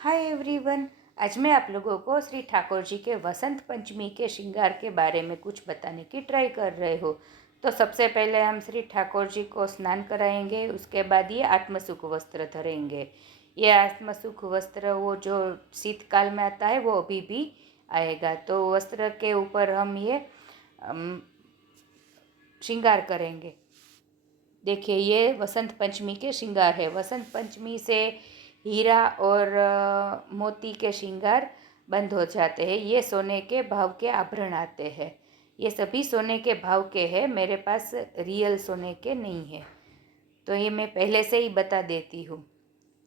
Hi everyone. आज मैं आप लोगों को श्री ठाकुर जी के वसंत पंचमी के श्रृंगार के बारे में कुछ बताने की ट्राई कर रहे हो। तो सबसे पहले हम श्री ठाकुर जी को स्नान कराएंगे, उसके बाद ये आत्मसुख वस्त्र धरेंगे। ये आत्मसुख वस्त्र वो जो शीतकाल में आता है वो अभी भी आएगा, तो वस्त्र के ऊपर हम ये श्रृंगार करेंगे। देखिए, ये वसंत पंचमी के श्रृंगार है। वसंत पंचमी से हीरा और मोती के श्रृंगार बंद हो जाते हैं। ये सोने के भाव के आभरण आते हैं। ये सभी सोने के भाव के हैं, मेरे पास रियल सोने के नहीं है, तो ये मैं पहले से ही बता देती हूँ।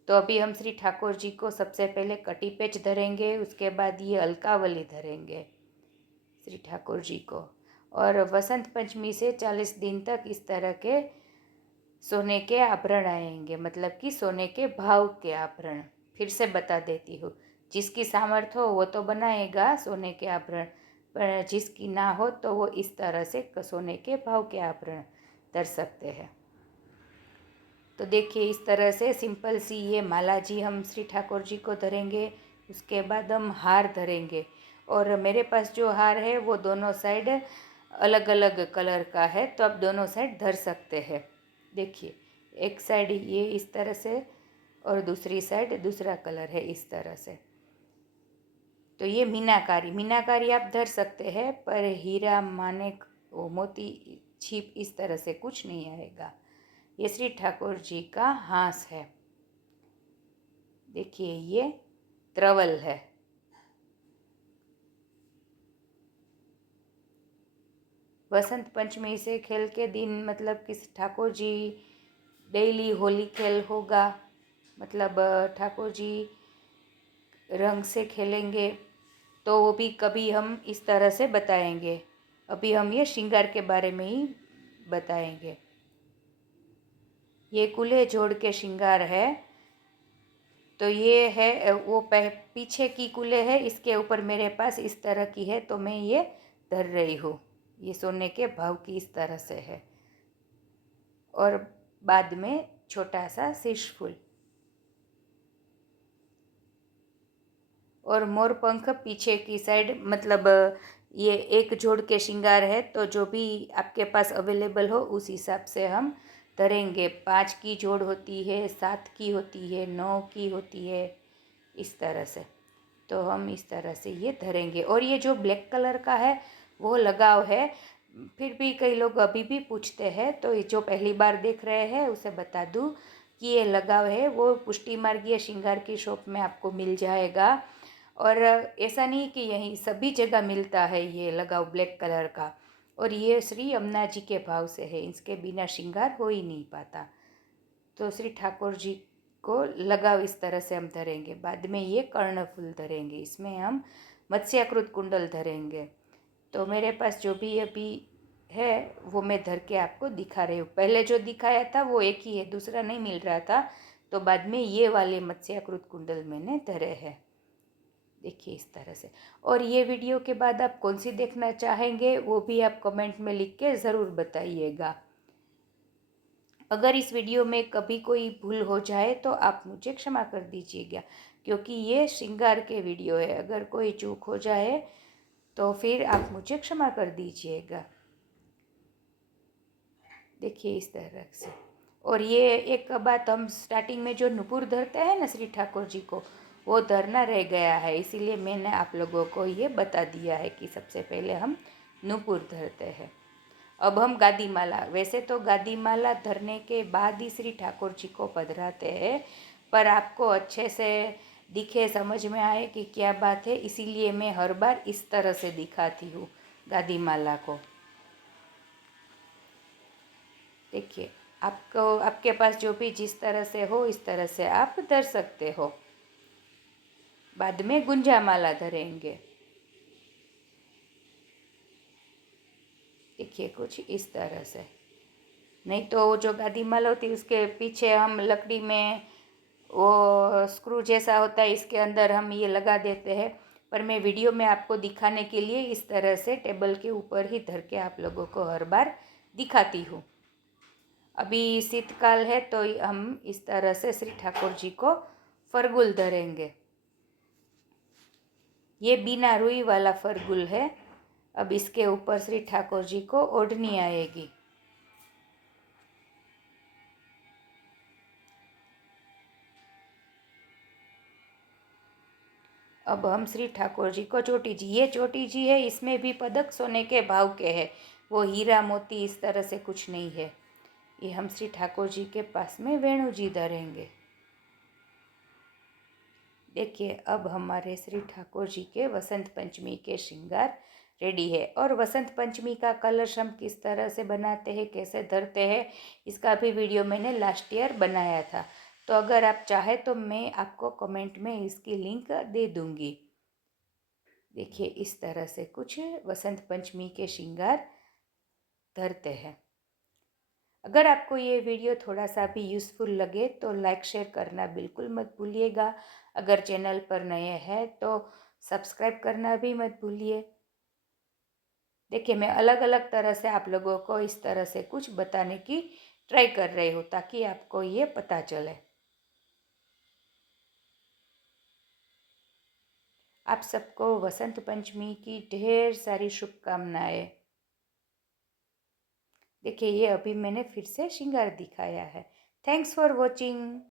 तो अभी हम श्री ठाकुर जी को सबसे पहले कटी पेच धरेंगे, उसके बाद ये अलकावली धरेंगे श्री ठाकुर जी को। और वसंत पंचमी से 40 दिन तक इस तरह के सोने के आभरण आएंगे, मतलब कि सोने के भाव के आभरण। फिर से बता देती हूँ, जिसकी सामर्थ्य हो वो तो बनाएगा सोने के आभरण, पर जिसकी ना हो तो वो इस तरह से सोने के भाव के आभरण धर सकते हैं। तो देखिए, इस तरह से सिंपल सी ये माला जी हम श्री ठाकुर जी को धरेंगे। उसके बाद हम हार धरेंगे, और मेरे पास जो हार है वो दोनों साइड अलग अलग कलर का है, तो आप दोनों साइड धर सकते हैं। देखिए, एक साइड ये इस तरह से और दूसरी साइड दूसरा कलर है इस तरह से। तो ये मीनाकारी आप धर सकते हैं, पर हीरा मानिक वो मोती छिप इस तरह से कुछ नहीं आएगा। ये श्री ठाकुर जी का हास है। देखिए, ये त्रवल है। वसंत पंचमी से खेल के दिन, मतलब कि ठाकुर जी डेली होली खेल होगा, मतलब ठाकुर जी रंग से खेलेंगे, तो वो भी कभी हम इस तरह से बताएंगे। अभी हम ये श्रृंगार के बारे में ही बताएंगे। ये कूल्हे जोड़ के श्रृंगार है। तो ये है वो पीछे की कूल्हे है, इसके ऊपर मेरे पास इस तरह की है, तो मैं ये धर रही हूँ। ये सोने के भाव की इस तरह से है, और बाद में छोटा सा शीश फूल और मोर पंख पीछे की साइड। मतलब ये एक जोड़ के श्रृंगार है, तो जो भी आपके पास अवेलेबल हो उस हिसाब से हम धरेंगे। 5 की जोड़ होती है, 7 की होती है, 9 की होती है, इस तरह से। तो हम इस तरह से ये धरेंगे। और ये जो ब्लैक कलर का है वो लगाव है। फिर भी कई लोग अभी भी पूछते हैं, तो जो पहली बार देख रहे हैं उसे बता दूं कि ये लगाव है वो पुष्टि मार्गीय श्रृंगार की शॉप में आपको मिल जाएगा। और ऐसा नहीं कि यहीं सभी जगह मिलता है ये लगाव ब्लैक कलर का। और ये श्री यमुना जी के भाव से है, इसके बिना श्रृंगार हो ही नहीं पाता। तो श्री ठाकुर जी को लगाव इस तरह से हम धरेंगे। बाद में ये कर्णफूल धरेंगे, इसमें हम मत्स्याकृत कुंडल धरेंगे। तो मेरे पास जो भी अभी है वो मैं धर के आपको दिखा रही हूँ। पहले जो दिखाया था वो एक ही है, दूसरा नहीं मिल रहा था, तो बाद में ये वाले मत्स्याकृत कुंडल मैंने धरे हैं। देखिए, इस तरह से। और ये वीडियो के बाद आप कौन सी देखना चाहेंगे वो भी आप कमेंट में लिख के ज़रूर बताइएगा। अगर इस वीडियो में कभी कोई भूल हो जाए तो आप मुझे क्षमा कर दीजिएगा, क्योंकि ये श्रृंगार के वीडियो है। अगर कोई चूक हो जाए तो फिर आप मुझे क्षमा कर दीजिएगा। देखिए, इस तरह से। और ये एक बात, हम स्टार्टिंग में जो नुपुर धरते हैं ना श्री ठाकुर जी को, वो धरना रह गया है, इसीलिए मैंने आप लोगों को ये बता दिया है कि सबसे पहले हम नुपुर धरते हैं। अब हम गादी माला, वैसे तो गादी माला धरने के बाद ही श्री ठाकुर जी को पधराते हैं, पर आपको अच्छे से दिखे, समझ में आए कि क्या बात है, इसीलिए मैं हर बार इस तरह से दिखाती हूँ गादी माला को। देखिए, आपको आपके पास जो भी जिस तरह से हो इस तरह से आप धर सकते हो। बाद में गुंजा माला धरेंगे। देखिए, कुछ इस तरह से। नहीं तो जो गादी माला होती है उसके पीछे हम लकड़ी में वो स्क्रू जैसा होता है, इसके अंदर हम ये लगा देते हैं। पर मैं वीडियो में आपको दिखाने के लिए इस तरह से टेबल के ऊपर ही धर के आप लोगों को हर बार दिखाती हूँ। अभी शीतकाल है तो हम इस तरह से श्री ठाकुर जी को फरगुल धरेंगे। ये बिना रुई वाला फरगुल है। अब इसके ऊपर श्री ठाकुर जी को ओढ़नी आएगी। अब हम श्री ठाकुर जी को चोटी जी, ये चोटी जी है, इसमें भी पदक सोने के भाव के है, वो हीरा मोती इस तरह से कुछ नहीं है। ये हम श्री ठाकुर जी के पास में वेणु जी धरेंगे। देखिए अब हमारे श्री ठाकुर जी के वसंत पंचमी के श्रृंगार रेडी है। और वसंत पंचमी का कलश हम किस तरह से बनाते हैं, कैसे धरते हैं, इसका भी वीडियो मैंने लास्ट ईयर बनाया था। तो अगर आप चाहे तो मैं आपको कमेंट में इसकी लिंक दे दूंगी। देखिए इस तरह से कुछ वसंत पंचमी के श्रृंगार धरते हैं। अगर आपको ये वीडियो थोड़ा सा भी यूज़फुल लगे तो लाइक शेयर करना बिल्कुल मत भूलिएगा। अगर चैनल पर नए हैं तो सब्सक्राइब करना भी मत भूलिए। देखिए मैं अलग अलग तरह से आप लोगों को इस तरह से कुछ बताने की ट्राई कर रही हूँ ताकि आपको ये पता चले। आप सबको वसंत पंचमी की ढेर सारी शुभकामनाएं। देखिए ये अभी मैंने फिर से श्रृंगार दिखाया है। Thanks for watching.